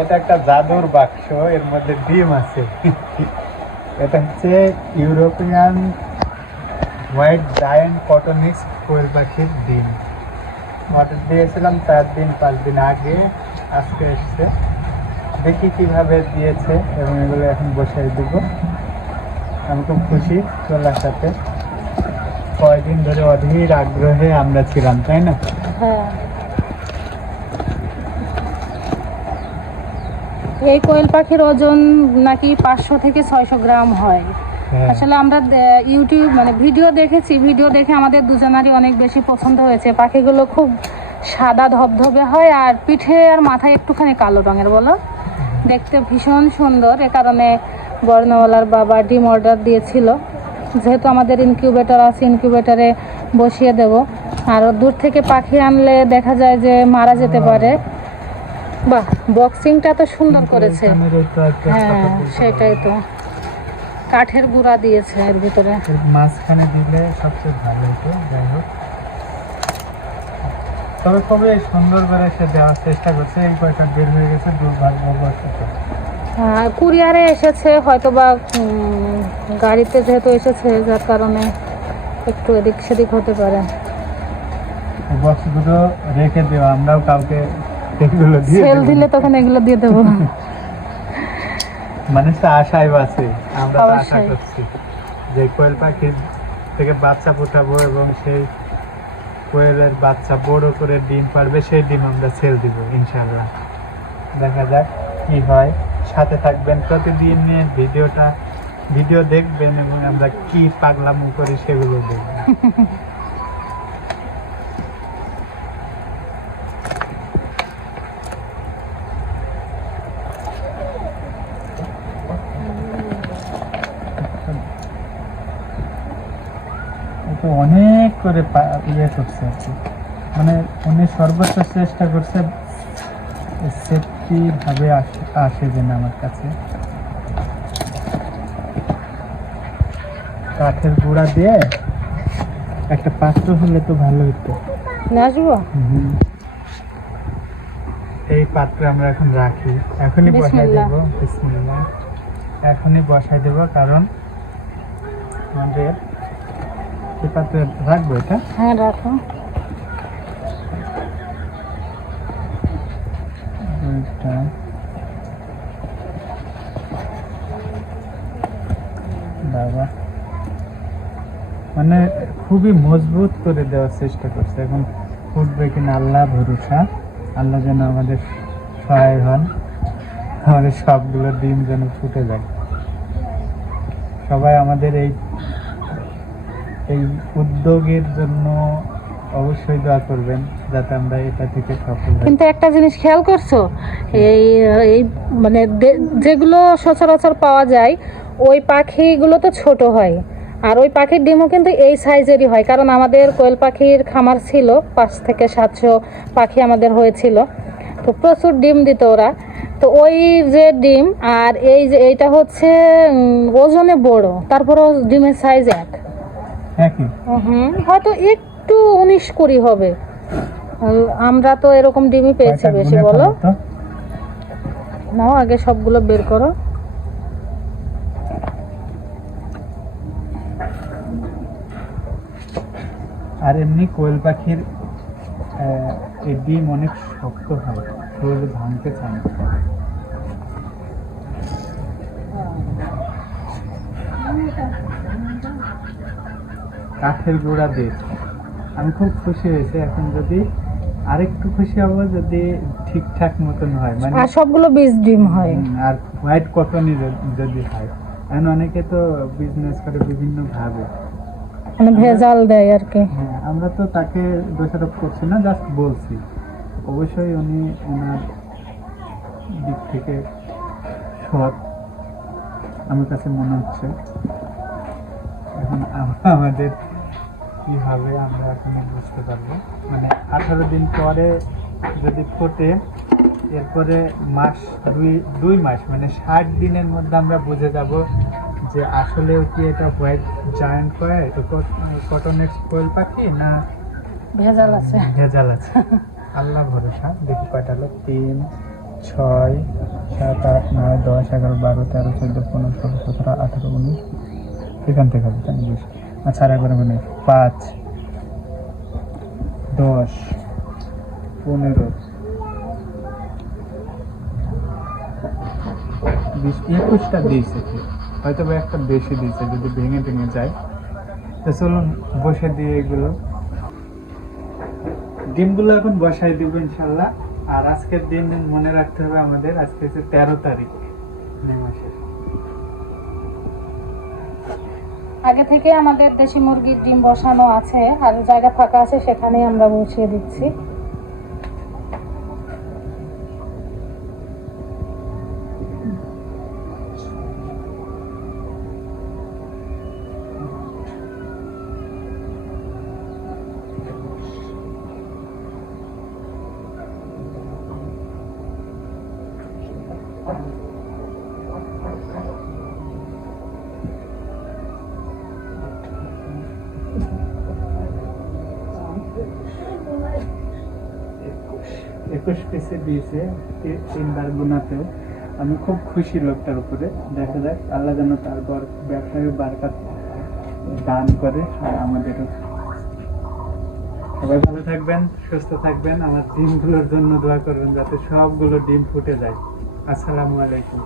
এটা একটা জাদুর বাক্স, এর মধ্যে ডিম আছে। এটা হচ্ছে ইউরোপিয়ান হোয়াইট জায়ান্ট কটনিক্স কোয়েল পাখির ডিম। অর্ডার দিয়েছিলাম 4-5 দিন আগে, আজকে এসছে। দেখি কিভাবে দিয়েছে এবং এগুলো এখন বসিয়ে দেবো। আমি খুব খুশি চলার সাথে। কয়েকদিন ধরে অধীর আগ্রহে আমরা ছিলাম, তাই না? হ্যাঁ, এই কোয়েল পাখির ওজন নাকি 500 থেকে 600 গ্রাম হয়। আসলে আমরা ইউটিউব মানে ভিডিও দেখেছি, ভিডিও দেখে আমাদের দুজনারই অনেক বেশি পছন্দ হয়েছে। পাখিগুলো খুব সাদা ধবধবে হয় আর পিঠে আর মাথায় একটুখানি কালো রঙের, বলো, দেখতে ভীষণ সুন্দর। এ কারণে বর্ণওয়ালার বাবা ডিম অর্ডার দিয়েছিল। যেহেতু আমাদের ইনকিউবেটর আছে, ইনকিউবেটরে বসিয়ে দেব। আর দূর থেকে পাখি আনলে দেখা যায় যে মারা যেতে পারে। বাহ, বক্সিংটা তো সুন্দর করেছে। হ্যাঁ, সেটাই তো, কাঠের গুঁড়া দিয়েছে এর ভিতরে। মাঝখানে দিলে সবচেয়ে ভালো হতো। যাই হোক, তবে খুবই সুন্দর করে সে দেওয়ার চেষ্টা করছে। এই কয়টা বের হয়ে গেছে, দুর্ভাগ্যবশত। কুরিয়ারে এসেছে হয়তো বা গাড়িতে যেহেতু এসেছে, যার কারণে একটু এদিক সেদিক হতে পারে। বক্সগুলো রেখে দেওয়া, আমরাও কাউকে এগুলো দিয়ে সেল দিলে তখন এগুলো দিয়ে দেবো। মানুষ তো আশায় আছে, আমরা তো আশা অবশ্যই। করছি যে কোয়েল পাখির থেকে বাচ্চা ফোটাবো এবং সেই কোয়েলের বাচ্চা বড় করে ডিম পারবে, সেই ডিম আমরা সেল দিব ইনশাআল্লাহ। দেখা যাক কি হয়। সাথে থাকবেন, প্রতিদিন নিয়ে ভিডিও দেখবেন এবং আমরা কি পাগলামো করি সেগুলো দেখবেন। তো অনেক করে ইয়ে করছে আর কি, মানে উনি সর্বোচ্চ চেষ্টা করছে সেফটি ভাবে আসে যেন আমার কাছে। কাঠের গুঁড়া দিয়ে একটা পাত্র হলে তো ভালো হতো। আসবো। এই পাত্রে আমরা এখন রাখি, এখনই বসাই দেবো। বিসমিল্লাহ, এখনই বসাই দেবো, কারণ আমাদের এই পাত্রে রাখবো এটা। হ্যাঁ, রাখো। বাবা, মানে খুবই মজবুত করে দেওয়ার চেষ্টা করছে। এখন ফুটবে কিনা আল্লাহ ভরসা। আল্লাহ যেন আমাদের সহায় হন, আমাদের সবগুলো ডিম যেন ফুটে যায়। সবাই আমাদের এই উদ্যোগের জন্য অবশ্যই দোয়া করবেন, যাতে আমরা এটা থেকে সফল হই। কিন্তু একটা জিনিস খেয়াল করছো, এই এই মানে যেগুলো সচরাচর পাওয়া যায় ওই পাখিগুলো তো ছোট হয়, আর ওই পাখির ডিমও কিন্তু এই সাইজেরই হয়। কারণ আমাদের কোয়েল পাখির খামার ছিল, 5 থেকে 700 পাখি আমাদের হয়েছিল, তো প্রচুর ডিম দিত ওরা। তো ওই যে ডিম আর এই যে এইটা হচ্ছে ওজনে বড়, তারপরেও ডিমের সাইজ এক। হয়তো একটু 19-20 হবে। আমরা তো এরকম ডিমই পেয়েছি বেশি। বলো, নাও আগে সবগুলো বের করো। আর এমনি কোয়েল পাখির এই ডিম অনেক শক্ত হয়, সহজে ভাঙতে চায় না। কাঠের গুঁড়া দিয়ে আমি খুব খুশি হয়েছে। এখন যদি আরেকটু খুশি হব যদি ঠিকঠাক মতন হয়, মানে আর সবগুলো বীজ ডিম হয়, আর হোয়াইট কটনই যদি হয়। এখন অনেকে তো বিজনেস করে বিভিন্ন ভাবে, মানে ভেজাল দেয় আর কি। হ্যাঁ, আমরা তো তাকে দোষারোপ করছি না, জাস্ট বলছি। অবশ্যই উনি ওনার দিক থেকে সৎ আমার কাছে মনে হচ্ছে। এখন আমাদের কি হবে আমরা এখনই বুঝতে পারবো। মানে 18 দিন পরে যদি ফোটে, এরপরে দুই মাস মানে 60 দিনের মধ্যে আমরা বুঝে যাব যে আসলে কি এটা হোয়াইট জায়ান্ট কটনেক্স কোয়েল পাখি না ভেজাল আছে। আল্লাহ ভরসা। দেখি কয়টা হলো, 3, 6, 7, 8, 9, 10, 11, 12, 13, 14, 15, 16, 17, 18, 19 এখান থেকে হবে তাই 20। আচ্ছা আর একবার মানে 5, 10, 15, 20, 21টা দিয়েছে হয়তো বা একটা বেশি দিয়েছে যদি ভেঙে ভেঙে যায়। তো চলুন বসে দিয়ে এগুলো ডিমগুলো এখন বসাই দিব ইনশাল্লাহ। আর আজকের দিন মনে রাখতে হবে আমাদের, আজকে হচ্ছে 13 তারিখ মে মাসের। আগে থেকে আমাদের দেশি মুরগির ডিম বসানো আছে, আর জায়গা ফাঁকা আছে, সেখানেই আমরা বসিয়ে দিচ্ছি। একুশ পিসে দিয়েছে 3বার গুণাতেও। আমি খুব খুশি লোকটার উপরে। দেখা যাক আল্লাহ যেন তারপর ব্যবসায় বারকাত দান করে। আর আমাদেরও সবাই ভালো থাকবেন, সুস্থ থাকবেন। আমার ডিমগুলোর জন্য দোয়া করবেন যাতে সবগুলো ডিম ফুটে যায়। আসসালামু আলাইকুম।